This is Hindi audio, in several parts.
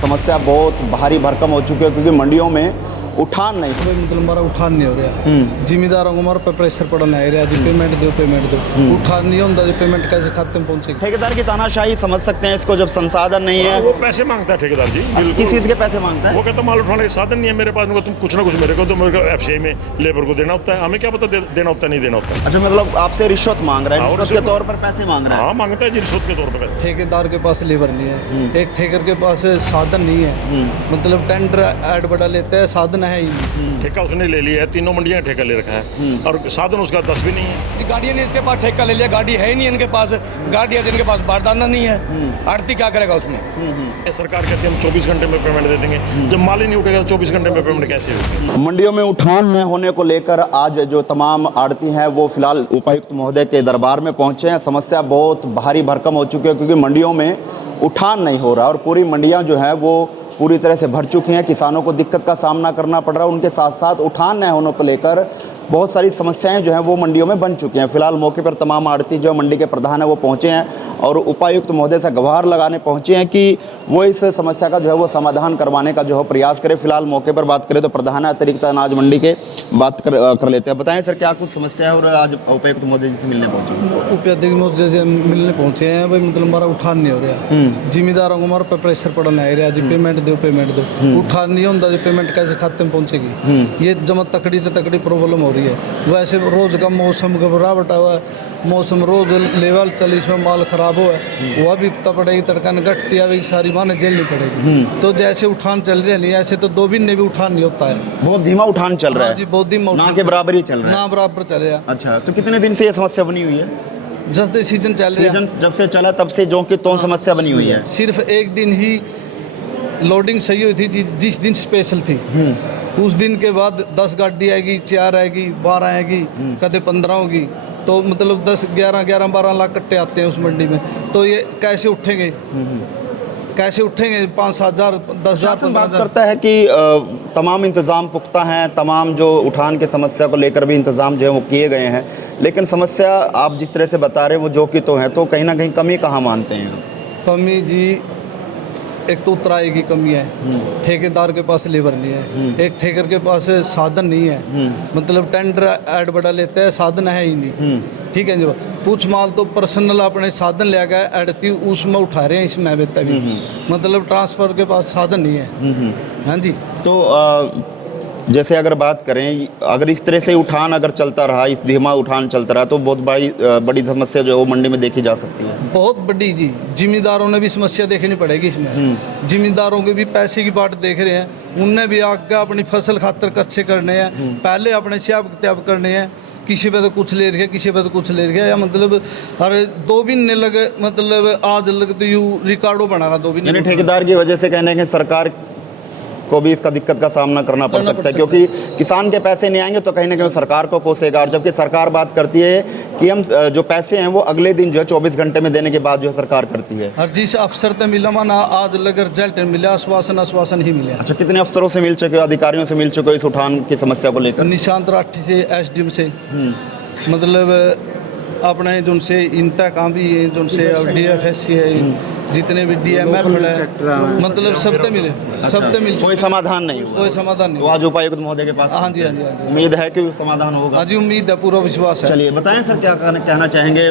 समस्या बहुत भारी भरकम हो चुकी है क्योंकि मंडियों में उठान नहीं कोई मतलब हमारा उठान नहीं हो रहा। जिम्मेदारों को हमारे पे प्रेशर पड़ा नहीं रहा जी, पेमेंट दो उठान नहीं होता जी, पेमेंट कैसे खाते में पहुंचेगी। ठेकेदार की तानाशाही समझ सकते हैं इसको, जब संसाधन नहीं है। वो पैसे मांगता है ठेकेदार जी, बिल्कुल। किस चीज़ के पैसे मांगता है? वो कहता माल उठाने के साधन नहीं है मेरे पास, तुम कुछ ना कुछ मेरे को एफसीआई में लेबर को देना होता है, हमें क्या पता देना होता है नहीं देना होता है। अच्छा, मतलब आपसे रिश्वत मांग रहा है, हाँ, रिश्वत के तौर पर पैसे मांग रहा है। हाँ, मांगता है जी, रिश्वत के तौर पर। ठेकेदार के पास लेबर नहीं है, एक ठेकर के पास साधन नहीं है, मतलब टेंडर ऐड बड़ा लेता है, साधन है ही नहीं। ठेका उसने ले लिया है, तीनों मंडियां ठेका ले रखा है और साधन उसका 10 भी नहीं है। गाड़ियाँ नहीं, इसके पास ठेका ले लिया, गाड़ी है ही नहीं इनके पास, गाड़ी है जिनके पास बारदाना नहीं है, आड़ती क्या करेगा उसमें। सरकार कहती है हम 24 घंटे में पेमेंट दे देंगे, जब माल ही नहीं उठेगा तो 24 घंटे में पेमेंट कैसे होगी। मंडियों में उठान न होने को लेकर आज जो तमाम आड़ती हैं वो फिलहाल उपायुक्त महोदय के दरबार में पहुंचे हैं। समस्या बहुत भारी भरकम हो चुकी है क्योंकि मंडियों में उठान नहीं हो रहा और पूरी मंडियां जो है वो पूरी तरह से भर चुकी हैं। किसानों को दिक्कत का सामना करना पड़ रहा है, उनके साथ साथ उठान न होने को लेकर बहुत सारी समस्याएं जो हैं वो मंडियों में बन चुकी हैं। फिलहाल मौके पर तमाम आड़ती जो मंडी के प्रधान है वो पहुंचे हैं और उपायुक्त महोदय से गुहार लगाने पहुंचे हैं कि वो इस समस्या का जो है वो समाधान करवाने का जो है प्रयास करें। फिलहाल मौके पर बात करें तो प्रधान अतिरिक्त अनाज मंडी के बात कर लेते हैं। बताएं सर, क्या कुछ समस्या है और आज उपायुक्त महोदय जी से मिलने पहुंचे? उपाध्यक्ष महोदय से मिलने पहुंचे हैं भाई, मतलब हमारा उठान नहीं हो रहा। जिम्मेदारों को हमारे पे प्रेशर पड़ा नहीं रहा जी, पेमेंट दो उठान नहीं होता जी, पेमेंट कैसे खाते में पहुंचेगी। ये जमा तकड़ी से तकड़ी प्रॉब्लम हो रही है। वैसे रोज का मौसम घबराहट हुआ, मौसम रोज लेवल 40 में माल खराब हुआ है, वह भी पड़ेगी, तड़का न घटती है, सारी माने झेलनी पड़ेगी। तो जैसे उठान चल रहे नहीं, ऐसे तो 2 दिन में भी उठान नहीं होता है। बहुत धीमा उठान चल रहा है जी, बहुत धीमा, ना के बराबर ही चल रहा है, ना बराबर चल रहा है। अच्छा, तो कितने दिन से ये समस्या बनी हुई है? जब से सीजन चल रहा है, सीजन जब से चला तब से जो कि तो समस्या बनी हुई है। सिर्फ एक दिन ही लोडिंग सही हुई थी जिस दिन स्पेशल थी, उस दिन के बाद 10 गाड़ी आएगी, 4 आएगी, 12 आएगी, कदे 15 होगी, तो मतलब 10, 11, 12 लाख कट्टे आते हैं उस मंडी में। तो ये कैसे उठेंगे, कैसे उठेंगे? 5-7 हज़ार, 10,000, 15,000 करता है कि तमाम इंतज़ाम पुख्ता हैं, तमाम जो उठान के समस्या को लेकर भी इंतज़ाम जो है वो किए गए हैं, लेकिन समस्या आप जिस तरह से बता रहे हैं वो जो कि तो है, तो कहीं ना कहीं कमी कहाँ मानते हैं? कमी जी, एक तो उतराई की कमी है, ठेकेदार के पास लेबर नहीं है, एक ठेकर के पास साधन नहीं है, मतलब टेंडर ऐड बड़ा लेता है, साधन है ही नहीं। ठीक है जी, कुछ माल तो पर्सनल अपने साधन ले गए एडती, उसमें उठा रहे हैं, इसमें बेहतर भी मतलब ट्रांसफ़र के पास साधन नहीं है। हाँ जी, तो जैसे अगर बात करें, अगर इस तरह से उठान अगर चलता रहा, इस धीमा उठान चलता रहा, तो बहुत बड़ी समस्या जो है वो मंडी में देखी जा सकती है। बहुत बड़ी जी, जिम्मेदारों ने भी समस्या देखनी पड़ेगी इसमें। जिम्मेदारों के भी पैसे की बात देख रहे हैं, उनने भी आगे अपनी फसल खातर कच्चे करने हैं, पहले अपने स्याब त्याब करने हैं, किसी पे तो कुछ ले रखे, किसी पे तो कुछ ले रखे, या मतलब हर 2 महीने लगे, मतलब आज लगे तो यू रिकॉर्डो बनागा 2 महीने। ठेकेदार की वजह से कहने के सरकार को भी इसका दिक्कत का सामना करना पड़ सकता है, क्योंकि किसान के पैसे नहीं आएंगे तो कहीं ना कहीं सरकार को कोसेगा। और जबकि सरकार बात करती है कि हम जो पैसे हैं वो अगले दिन जो है 24 घंटे में देने के बाद जो है सरकार करती है। और जिस अफसर से मिला माना आज लगे रिजल्ट मिला, आश्वासन ही मिला। अच्छा, कितने अफसरों से मिल चुके हो, अधिकारियों से मिल चुके हो इस उठान की समस्या को लेकर? निशांत राठी से, एसडीएम से, मतलब अपने जो से इनता काम भी है, जो से डीएफएससी है, जितने भी डीएमएफ है, मतलब सबसे मिले, सबसे मिल कोई समाधान नहीं हुआ? कोई समाधान नहीं। तो आज उपायुक्त महोदय के पास हाँ जी, हाँ जी, हाँ जी, उम्मीद है कि समाधान होगा? हाँ जी, उम्मीद है, पूरा विश्वास है। चलिए बताएं सर, क्या कहना चाहेंगे?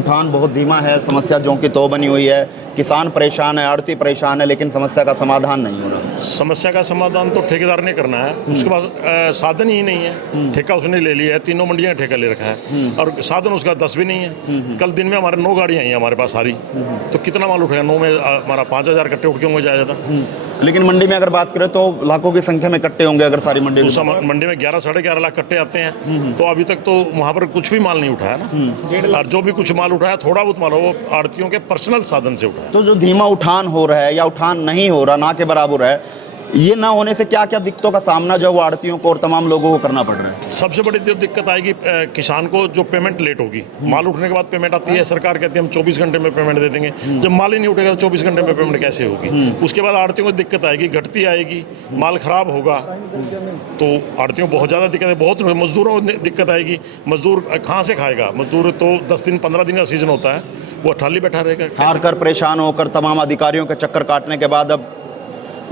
उठान बहुत धीमा है, समस्या जो कि तो बनी हुई है, किसान परेशान है, आड़ती परेशान है, लेकिन समस्या का समाधान नहीं हो रहा। समस्या का समाधान तो ठेकेदार ने करना है, उसके पास साधन ही नहीं है। ठेका उसने ले लिया है, तीनों मंडियां ठेका ले रखा है और साधन उसका 10 भी नहीं है। कल दिन में हमारे 9 गाड़ियां आई हमारे पास सारी, तो कितना माल उठेगा? 9 में हमारा 5,000 कट्टे उठ के होंगे ज़्यादा। लेकिन मंडी में अगर बात करें तो लाखों की संख्या में कट्टे होंगे अगर सारी मंडी मंडी में 11 साढ़े 11 लाख कट्टे आते हैं, तो अभी तक तो वहाँ पर कुछ भी माल नहीं उठाया ना। और जो भी कुछ माल उठाया, थोड़ा बहुत माल वो आड़तियों के पर्सनल साधन से उठाया। तो जो धीमा उठान हो रहा है या उठान नहीं हो रहा, ना के बराबर है, ये ना होने से क्या क्या दिक्कतों का सामना जो वो आड़तियों को और तमाम लोगों को करना पड़ रहा है? सबसे बड़ी दिक्कत आएगी किसान को, जो पेमेंट लेट होगी। माल उठने के बाद पेमेंट आती है, सरकार कहती है हम 24 घंटे में पेमेंट दे देंगे, जब माल ही नहीं उठेगा तो 24 घंटे में पेमेंट कैसे होगी? उसके बाद आड़तियों को दिक्कत आएगी, घटती आएगी, माल खराब होगा, तो आड़तियों को बहुत ज़्यादा दिक्कत है। बहुत मजदूरों को दिक्कत आएगी, मजदूर कहाँ से खाएगा? मजदूर तो 10 दिन 15 दिन का सीजन होता है, वो अठाली बैठा रहेगा। हार कर परेशान होकर तमाम अधिकारियों के चक्कर काटने के बाद अब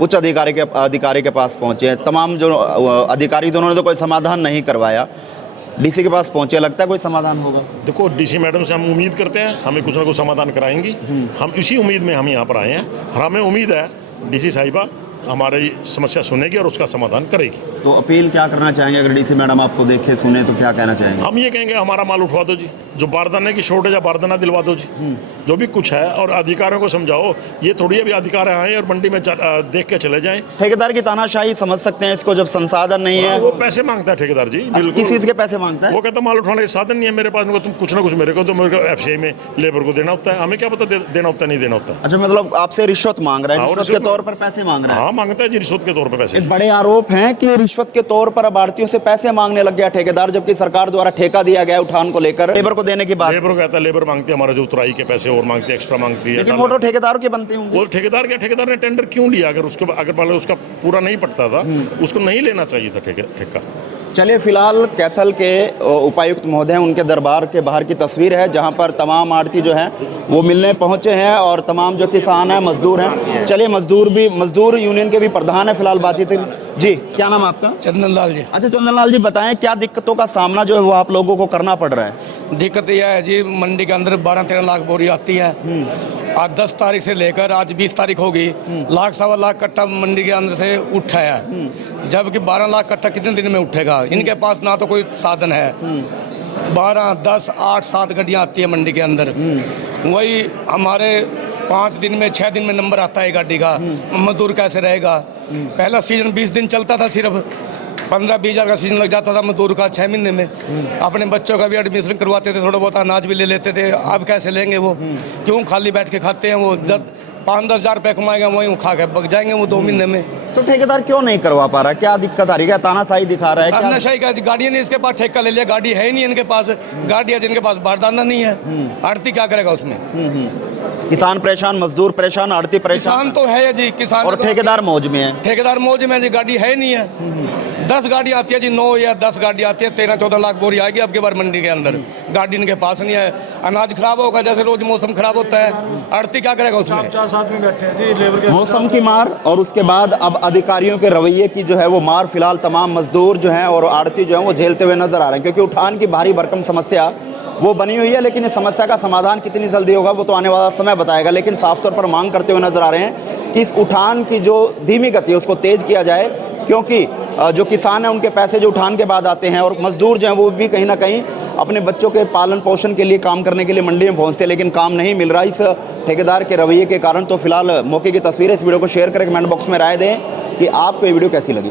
उच्च अधिकारी के पास पहुंचे हैं। तमाम जो अधिकारी थे उन्होंने तो कोई समाधान नहीं करवाया। डीसी के पास पहुंचे, लगता है कोई समाधान होगा? देखो, डीसी मैडम से हम उम्मीद करते हैं हमें कुछ ना कुछ समाधान कराएंगी। हम इसी उम्मीद में हम यहाँ पर आए हैं और हमें उम्मीद है डीसी साहिबा हमारी समस्या सुनेगी और उसका समाधान करेगी। तो अपील क्या करना चाहेंगे? अगर डीसी मैडम आपको देखे सुने तो क्या कहना चाहेंगे? हम ये कहेंगे हमारा माल उठवा दो जी, जो बारदाने की शॉर्टेज है बारदाना दिलवा दो जी, जो भी कुछ है, और अधिकारियों को समझाओ। ये थोड़ी अभी अधिकार आए और मंडी में देख के चले जाएं। ठेकेदार की तानाशाही समझ सकते हैं इसको, जब संसाधन नहीं है। वो पैसे मांगता है ठेकेदार जी, बिल्कुल। किस चीज के पैसे मांगता है? वो कहता है माल उठाने के साधन नहीं है मेरे पास, तुम कुछ ना कुछ मेरे को, तो मेरे को एफसीआई में लेबर को देना होता है, हमें क्या पता देना होता है नहीं देना होता है। अच्छा, मतलब आपसे रिश्वत मांग रहा है, हाँ, रिश्वत के तौर पर पैसे मांग रहा है। हाँ, मांगता है जी, रिश्वत के तौर पर पैसे। एक बड़े आरोप हैं कि रिश्वत के तौर पर अब आड़तियों से पैसे मांगने लग गया ठेकेदार, जबकि सरकार द्वारा ठेका दिया गया उठान को लेकर लेबर को देने की बात। लेबर कहता है लेबर मांगती है हमारा जो उतराई के पैसे और मांगती है, एक्स्ट्रा मांगती है। लेकिन वो तो ठेकेदारों के बनते होंगे। वो ठेकेदार क्या, ठेकेदार ने टेंडर क्यों लिया? अगर उसको अगर पहले उसका पूरा नहीं पड़ता था, उसको नहीं लेना चाहिए था ठेका। चलिए, फिलहाल कैथल के उपायुक्त महोदय, उनके दरबार के बाहर की तस्वीर है, जहां पर तमाम आड़ती जो हैं वो मिलने पहुंचे हैं और तमाम जो किसान हैं, मजदूर हैं। चलिए, मजदूर यूनियन के भी प्रधान है फिलहाल बातचीत जी। क्या नाम है आपका? चंदन लाल जी। अच्छा, चंदन लाल जी, बताएं क्या दिक्कतों का सामना जो है वो आप लोगों को करना पड़ रहा है? दिक्कत यह है जी, मंडी के अंदर 12-13 लाख बोरी आती है। आज 10 तारीख से लेकर आज 20 तारीख हो गई, लाख सवा लाख कट्टा मंडी के अंदर से उठा है, जबकि 12 लाख कट्टा कितने दिन में उठेगा? इनके पास ना तो कोई साधन है। 12, 10, 8, 7 गाड़ियाँ आती है मंडी के अंदर, वही हमारे 5 दिन में 6 दिन में नंबर आता है गाड़ी का। मजदूर कैसे रहेगा? पहला सीजन 20 दिन चलता था, सिर्फ 15-20 हज़ार का सीजन लग जाता था मजदूर का 6 महीने में। अपने बच्चों का भी एडमिशन करवाते थे, थोड़ा बहुत अनाज भी ले लेते थे। अब कैसे लेंगे वो? क्यों खाली बैठ के खाते हैं वो? जब 5-10 हज़ार रुपये कमाएगा वहीं खा के बग जाएंगे वो 2 महीने में। तो ठेकेदार क्यों नहीं करवा पा रहा? क्या दिक्कत आ रही है? तानाशाही दिखा रहा है क्या? तानाशाही का, गाड़ियाँ नहीं इसके पास, ठेका ले लिया, गाड़ी है ही नहीं इनके पास। गाड़ी है जिनके पास बारदाना नहीं है, आड़ती क्या करेगा उसमें? किसान परेशान, मजदूर परेशान, आड़ती परेशान। किसान तो है जी, किसान और ठेकेदार मौज में है। ठेकेदार मौज में है जी, गाड़ी है नहीं है। 10 गाड़ी आती है जी, 9 या 10 गाड़ी आती है, 13-14 लाख बोरी आएगी अब के बार मंडी के अंदर। गाड़ी इनके पास नहीं है, अनाज खराब होगा, जैसे रोज मौसम खराब होता है, आड़ती क्या करेगा उसमें? 4 आदमी बैठे हैं जी, लेबर के मौसम की मार और उसके बाद अब अधिकारियों के रवैये की जो है वो मार फिलहाल तमाम मजदूर जो हैं और आड़ती जो हैं वो झेलते हुए नजर आ रहे हैं, क्योंकि उठान की भारी भरकम समस्या वो बनी हुई है। लेकिन इस समस्या का समाधान कितनी जल्दी होगा वो तो आने वाला समय बताएगा। लेकिन साफ तौर पर मांग करते हुए नजर आ रहे हैं कि इस उठान की जो धीमी गति है उसको तेज किया जाए, क्योंकि जो किसान हैं उनके पैसे जो उठान के बाद आते हैं और मजदूर जो हैं वो भी कहीं ना कहीं अपने बच्चों के पालन पोषण के लिए काम करने के लिए मंडी में पहुंचते हैं, लेकिन काम नहीं मिल रहा इस ठेकेदार के रवैये के कारण। तो फिलहाल मौके की तस्वीर है, इस वीडियो को शेयर करके कमेंट बॉक्स में राय दें कि आपको ये वीडियो कैसी लगी।